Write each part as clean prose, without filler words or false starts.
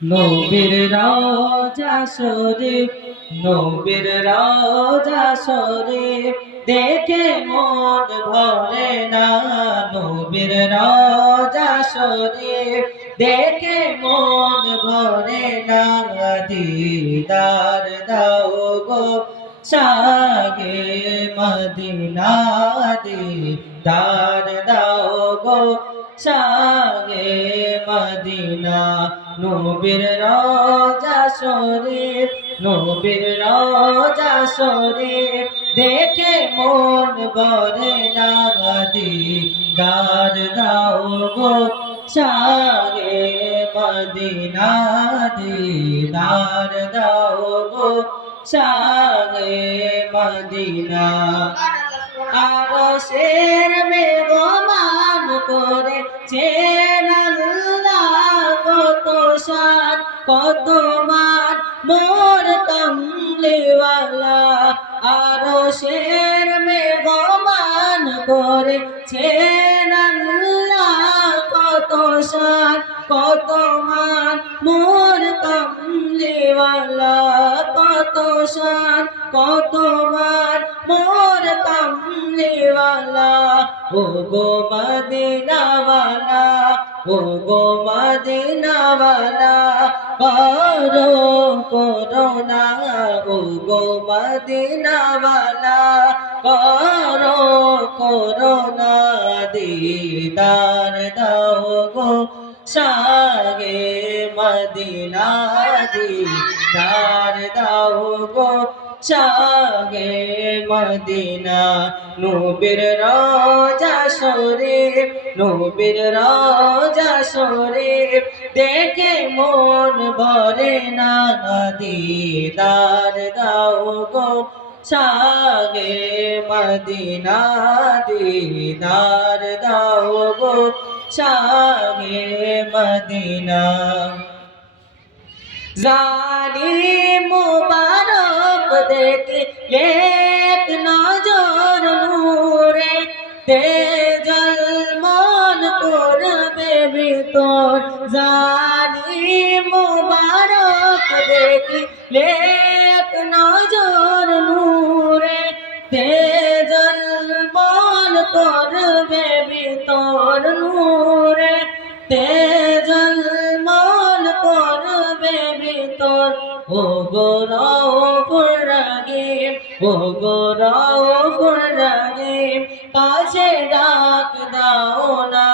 নবীর রওজা শরীফ, নবীর রওজা শরীফ দেখে মন ভরে না। নবীর রওজা শরীফ দেখে মন ভরে না। দিদার দাও গো শাহে মদিনা, দিদার দাও গো শাহে মদিনা। নবীর রওজা শরীফ, নবীর রওজা শরীফ দেখে মন ভরে না। দিদার দাও গো শাহে মদিনা, দিদার দাও গো শাহে মদিনা। আরশের মেঘমান করেছেন আল্লাহ, কত শান কত মান মোর কামলিওয়ালা। আরশের মেঘমান করেছেন আল্লাহ, কত শান কত মান মোর কামলিওয়ালা। কত শান কত মান মোর কামলিওয়ালা। ও গো মদিনাওয়ালা, ও গো মদিনাওয়ালা করো করুণা। ও গো মদিনাওয়ালা করো করুণা। দিদার দাও গো শাহে মদিনা, দিদার দাও গো শাহে মদিনা। নবীর রওজা শরীফ, নবীর রওজা শরীফ দেখে মন ভরে না। দিদার দাও গো শাহে মদিনা, দিদার দাও গো শাহে মদিনা। জালিম মুবারক দেখলে এক নজর নূরে তেজল মন করবে ভিতর। জালিম মুবারক দেখলে এক নজর নূরে তেজল মন করবে ভিতর। নূরে তেজল মন করবে ভিতর। ও গো রউফুর রহিম, ও গো রউফুর রহিম কাছে ডাক দাও না।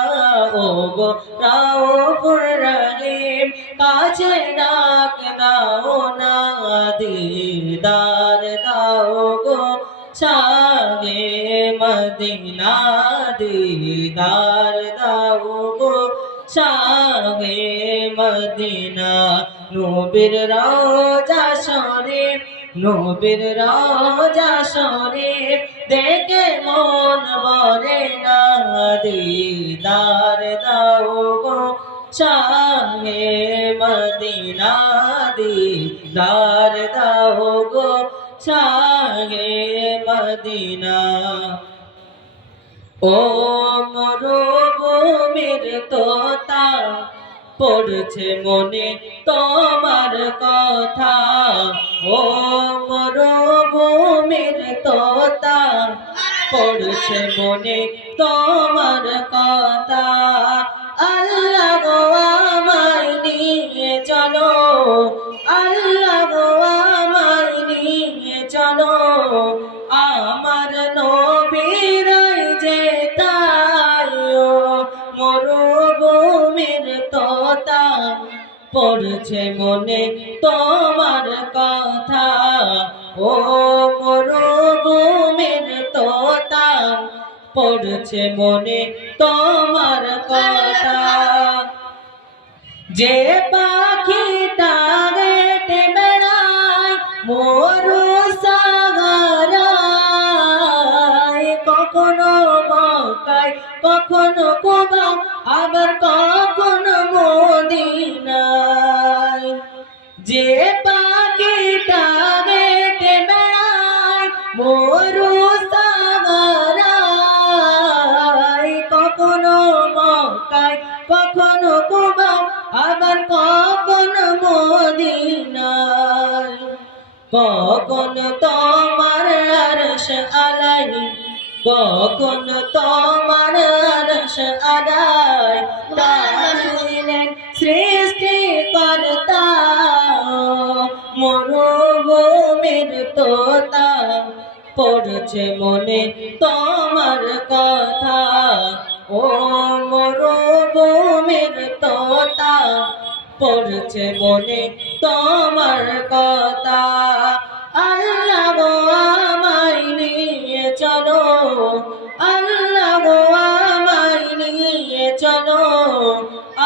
ও গো রউফুর রহিম কাছে ডাক দাও না। দিদার দাও গো শাহে মদিনা, দিদার দাও গো শাহে মদিনা। নবীর রওজা শরীফ, নবীর রওজা শরীফ দেখে মন ভরে না। দিদার দাও গো শাহে মদিনা, দিদার দাও গো শাহে মদিনা। ও মরুভূমির তোতা পড়ছে মনে তোমার কথা। ও মরুভূমির তোতা পড়ছে মনে তোমার কথা। আল্লাহ গো আমায় নিয়ে চলো, আল্লাহ গো আমায় নিয়ে চলো। আমার নবীর যে তাই মরুভূমির তোতা পড়ছে মনে তোমার কথা। ও মরুভূমির তোতা পড়ছে মনে তোমার কথা। যে পাখিটা হেঁটে বেড়ায় মরু সাগরায়, কখনো মক্কায় কখনো কুবা আবার কখনো মদিনায়। যে পাখিটা হেঁটে বেড়ায় মরু সাগরায়, কখনো মক্কায় কখনো কুবা আবার তোমার আরশ আলাই, কখন তোমার আরশ আলাই, তাইলেন সৃষ্টিকর্তা মরুভূমির তোতা পড়ছে মনে তোমার কথা। ও মরুভূমির তোতা পড়ছে মনে তোমার কথা। আল্লাহ গো আমায় নিয়ে চলো, আল্লাহ গো আমায় নিয়ে চলো,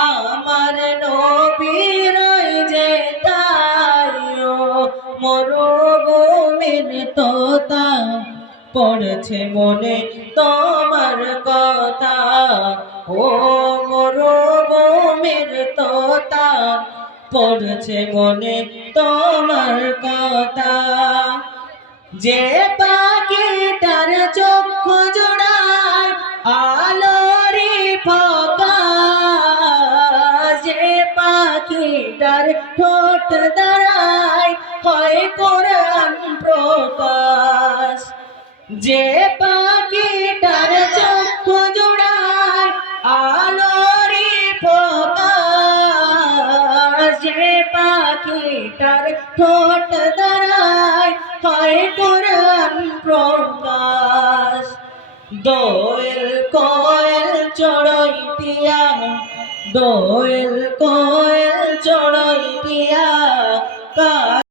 আমার নবীর যে তাই মরুভূমির তোতা পড়ছে মনে তোমার কথা। ও মরুভূমির তোতা পড়ছে মনে তোমার কথা। যে পাখি তার চক্ষু জোড়ায় আলোরে ফোকাস, যে পাখি তার ঠোঁট দাঁড়ায় হয় কোরআন প্রকাশ, যে পাখি তার চক্ষু জোড়ায় আলোরে ফোকাস, যে পাখি তার ঠোঁট দাঁড়ায় হয় কোরআন প্রকাশ। দোয়েল কোয়েল চড়াই দিয়া, দোয়েল কোয়েল চড়াই দিয়া